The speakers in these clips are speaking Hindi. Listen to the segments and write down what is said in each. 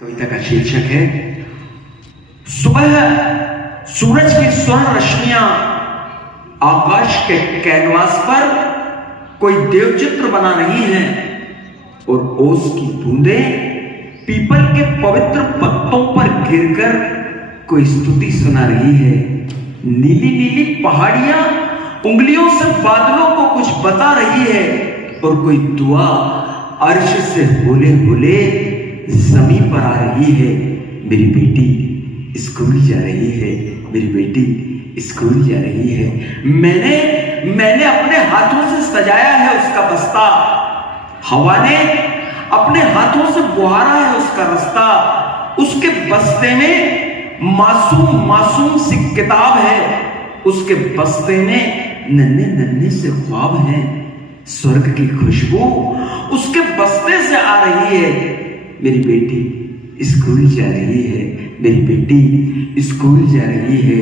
कविता का शीर्षक है सुबह सूरज की स्वर्ण रश्मियां आकाश के कैनवास पर कोई देवचित्र बना रही हैं और ओस की बूंदें पीपल के पवित्र पत्तों पर गिरकर कोई स्तुति सुना रही है। नीली नीली पहाड़ियां उंगलियों से बादलों को कुछ बता रही है और कोई दुआ अर्श से बोले बोले जमीन पर आ रही है। मेरी बेटी स्कूल जा रही है, मेरी बेटी स्कूल जा रही है। मैंने अपने हाथों से सजाया है उसका बस्ता, हवा ने अपने हाथों से बुहारा है उसका रास्ता। उसके बस्ते में मासूम मासूम सी किताब है, उसके बस्ते में नन्हे नन्हे से ख्वाब हैं। स्वर्ग की खुशबू उसके बस्ते से आ रही है। मेरी बेटी स्कूल जा रही है, मेरी बेटी स्कूल जा रही है।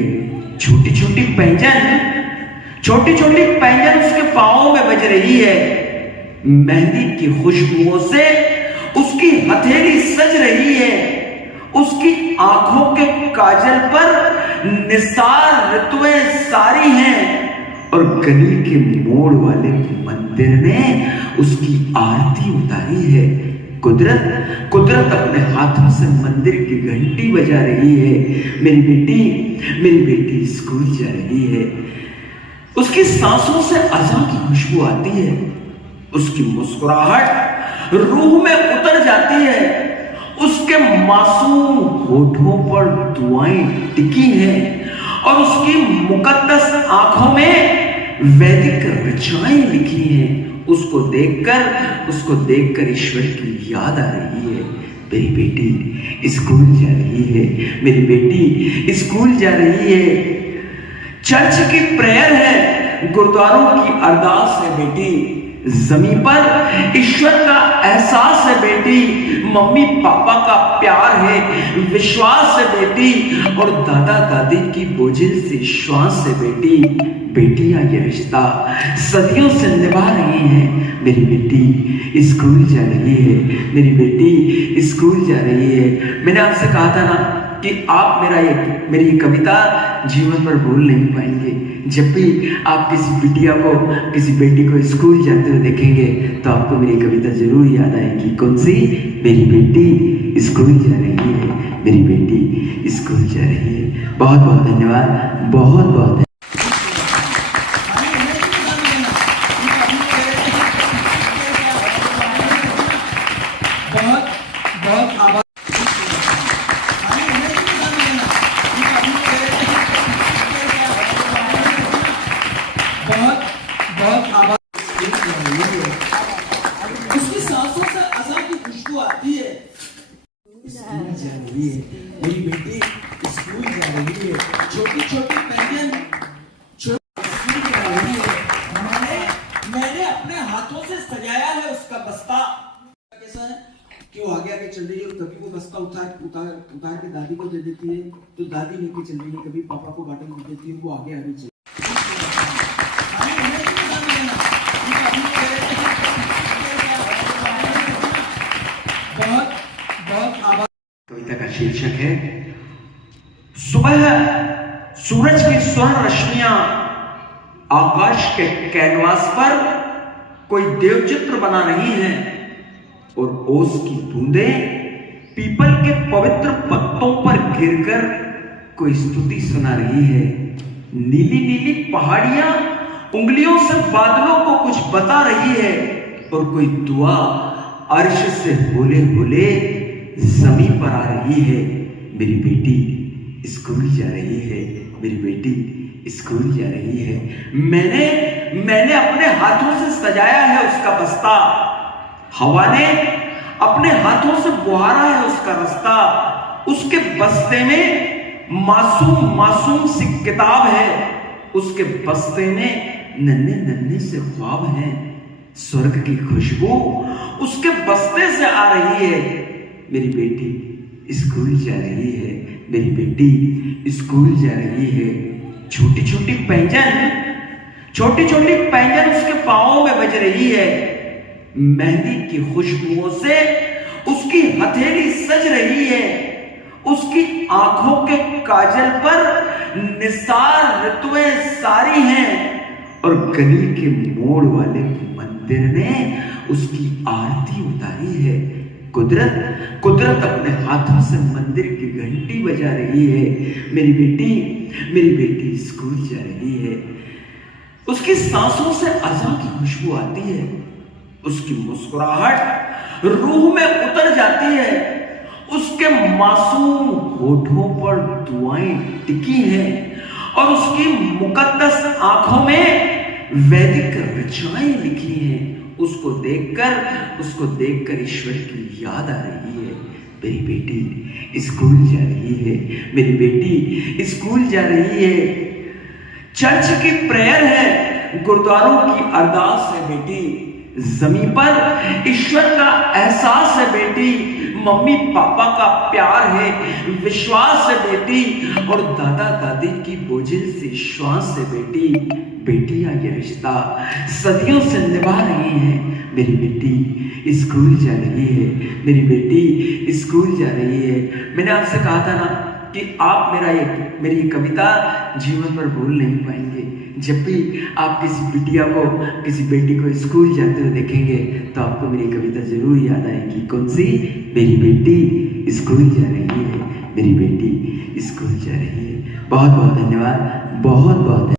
छोटी छोटी पैंजन उसके पांवों में बज रही है। मेहंदी की खुशबुओं से उसकी हथेली सज रही है। उसकी आंखों के काजल पर निसार ऋतुएं सारी हैं और गली के मोड़ वाले मंदिर में उसकी आरती उतारी है। कुदरत अपने हाथों से मंदिर की घंटी बजा रही है। मेरी बेटी स्कूल जा रही है। उसकी सांसों से अज़ां की खुशबू आती है, उसकी मुस्कुराहट रूह में उतर जाती है। उसके मासूम होठों पर दुआएं टिकी हैं और उसकी मुकद्दस आंखों में वैदिक रचनाएं लिखी हैं। उसको देखकर ईश्वर की याद आ रही है। मेरी बेटी स्कूल जा रही है, मेरी बेटी स्कूल जा रही है। चर्च की प्रेयर है, गुरुद्वारों की अरदास है बेटी। जमीन पर ईश्वर का एहसास है बेटी। मम्मी पापा का प्यार है, विश्वास है बेटी और दादा दादी की बोझिल सी श्वास है बेटी। बेटियां ये रिश्ता सदियों से निभा रही हैं। मेरी बेटी स्कूल जा रही है, मेरी बेटी स्कूल जा रही है। मैंने आपसे कहा था ना कि आप मेरी कविता जीवन पर भूल नहीं पाएंगे। जब भी आप किसी बेटी को स्कूल जाते हुए देखेंगे तो आपको मेरी कविता जरूर याद आएगी। कौन सी? मेरी बेटी स्कूल जा रही है, मेरी बेटी स्कूल जा रही है। बहुत बहुत धन्यवाद, बहुत बहुत आभार। बहुत आभार। उसकी सांसों से अज़ां की खुशबू आती है। स्कूल जा रही है, मेरी बेटी स्कूल जा रही है। छोटी छोटी पैंजन स्कूल जा रही है। मैंने अपने हाथों से सजाया है उसका बस्ता। कैसा है कि वो आगे आगे चल रही है, कभी वो बस्ता उतार के दादी को दे देती है तो दादी लेके चल रही है, कभी पापा को बाटल दे देती है, वो आगे आगे चल। बहुत आभार। कविता का शीर्षक है सुबह सूरज की स्वर्ण रश्मियां आकाश के कैनवास पर कोई देवचित्र बना रही हैं और ओस की बूंदें पीपल के पवित्र पत्तों पर गिरकर कोई स्तुति सुना रही है। नीली नीली पहाड़ियां उंगलियों से बादलों को कुछ बता रही है और कोई दुआ अर्श से बोले बोले जमीन पर आ रही है। मेरी बेटी स्कूल जा रही है, मेरी बेटी स्कूल जा रही है। मैंने अपने हाथों से सजाया है उसका बस्ता, हवा ने अपने हाथों से बुहारा है उसका रास्ता। उसके बस्ते में मासूम मासूम सी किताब है, उसके बस्ते में नन्हे नन्हे से ख्वाब हैं। स्वर्ग की खुशबू उसके बस्ते से आ रही है। मेरी बेटी स्कूल जा रही है, मेरी बेटी स्कूल जा रही है। छोटी छोटी पैंजन उसके पांवों में बज रही है। मेहंदी की खुशबुओं से उसकी हथेली सज रही है। आंखों के काजल पर निसार ऋतुएं सारी हैं और गली के मोड़ वाले मंदिर ने उसकी आरती उतारी है। कुदरत अपने हाथों से मंदिर की घंटी बजा रही है। मेरी बेटी स्कूल जा रही है। उसकी सांसों से अज़ां की खुशबू आती है। उसकी मुस्कुराहट रूह में उतर जाती है। उसके मासूम होठों पर दुआएं टिकी हैं और उसकी मुकद्दस आंखों में वैदिक ऋचाएं लिखी हैं। उसको देखकर ईश्वर की याद आ रही है। मेरी बेटी स्कूल जा रही है। मेरी बेटी स्कूल जा रही है। चर्च की प्रेयर है, गुरुद्वारों की अरदास है बेटी। जमीन पर ईश्वर का एहसास है बेटी। मम्मी पापा का प्यार है, विश्वास है बेटी। और दादा दादी की बोझिल सी श्वास है बेटी। बेटियां ये रिश्ता सदियों से निभा रही हैं। मेरी बेटी स्कूल जा रही है। मेरी बेटी स्कूल जा रही है। मैंने आपसे कहा था ना कि आप मेरी कविता जीवन भर भूल नहीं पाएंगे। जब भी आप किसी बेटी को स्कूल जाते हुए देखेंगे तो आपको मेरी कविता जरूर याद आएगी। कौन सी? मेरी बेटी स्कूल जा रही है। मेरी बेटी स्कूल जा रही है। बहुत बहुत धन्यवाद। बहुत बहुत